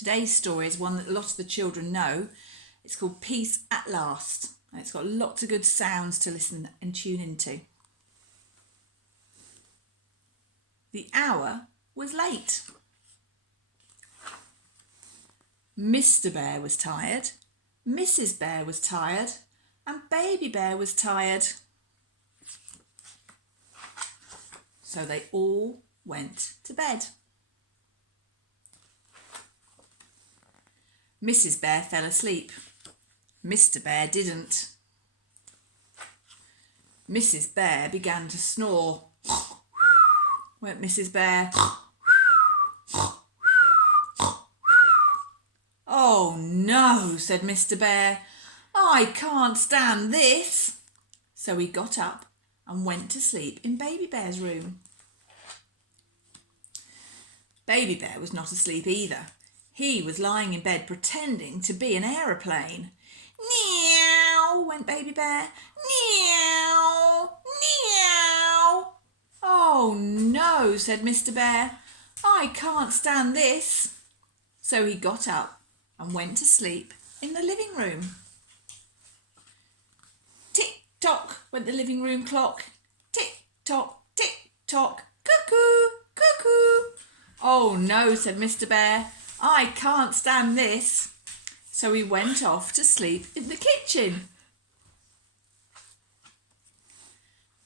Today's story is one that a lot of the children know. It's called Peace at Last. And it's got lots of good sounds to listen and tune into. The hour was late. Mr. Bear was tired, Mrs. Bear was tired, and Baby Bear was tired. So they all went to bed. Mrs. Bear fell asleep. Mr. Bear didn't. Mrs. Bear began to snore. Went Mrs. Bear. "Oh no," said Mr. Bear. "I can't stand this." So he got up and went to sleep in Baby Bear's room. Baby Bear was not asleep either. He was lying in bed pretending to be an aeroplane. "Meow," went Baby Bear. "Meow, meow." "Oh no," said Mr. Bear. "I can't stand this." So he got up and went to sleep in the living room. Tick-tock went the living room clock. Tick-tock, tick-tock, cuckoo, cuckoo. "Oh no," said Mr. Bear. "I can't stand this." So he went off to sleep in the kitchen.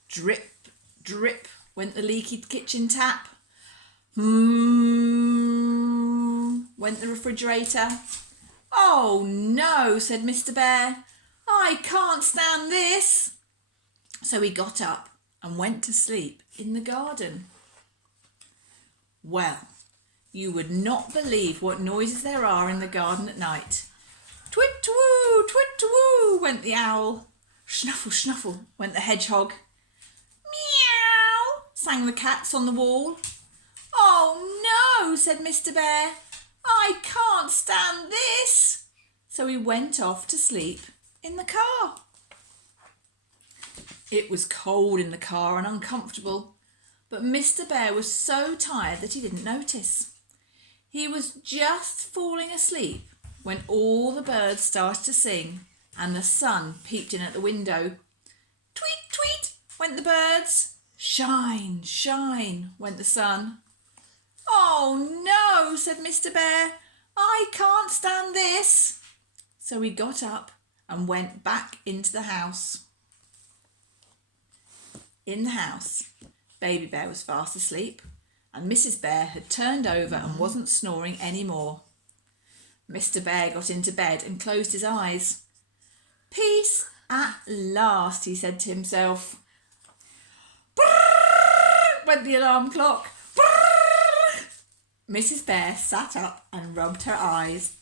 Drip, drip went the leaky kitchen tap. Went the refrigerator. "Oh no," said Mr. Bear. "I can't stand this." So he got up and went to sleep in the garden. Well, you would not believe what noises there are in the garden at night. Twit-twoo, went the owl. Snuffle, snuffle, went the hedgehog. Meow, sang the cats on the wall. "Oh no," said Mr. Bear. "I can't stand this." So he went off to sleep in the car. It was cold in the car and uncomfortable, but Mr. Bear was so tired that he didn't notice. He was just falling asleep when all the birds started to sing and the sun peeped in at the window. Tweet, tweet, went the birds. Shine, shine, went the sun. "Oh no," said Mr. Bear. "I can't stand this." So he got up and went back into the house. In the house, Baby Bear was fast asleep, and Mrs. Bear had turned over and wasn't snoring any more. Mr. Bear got into bed and closed his eyes. "Peace at last," he said to himself. Brrr, went the alarm clock. Brrr. Mrs. Bear sat up and rubbed her eyes.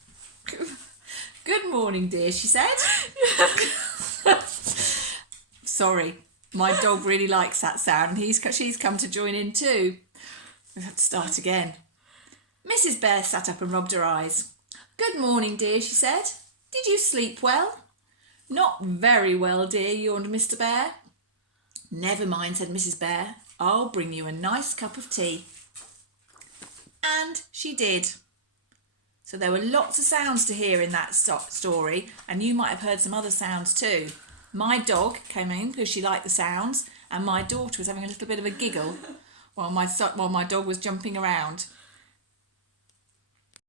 "Good morning, dear," she said. Sorry, my dog really likes that sound and she's come to join in too. We'll have to start again. Mrs. Bear sat up and rubbed her eyes. "Good morning, dear," she said. "Did you sleep well?" "Not very well, dear," yawned Mr. Bear. "Never mind," said Mrs. Bear. "I'll bring you a nice cup of tea." And she did. So there were lots of sounds to hear in that story, and you might have heard some other sounds too. My dog came in because she liked the sounds, and my daughter was having a little bit of a giggle while my dog was jumping around.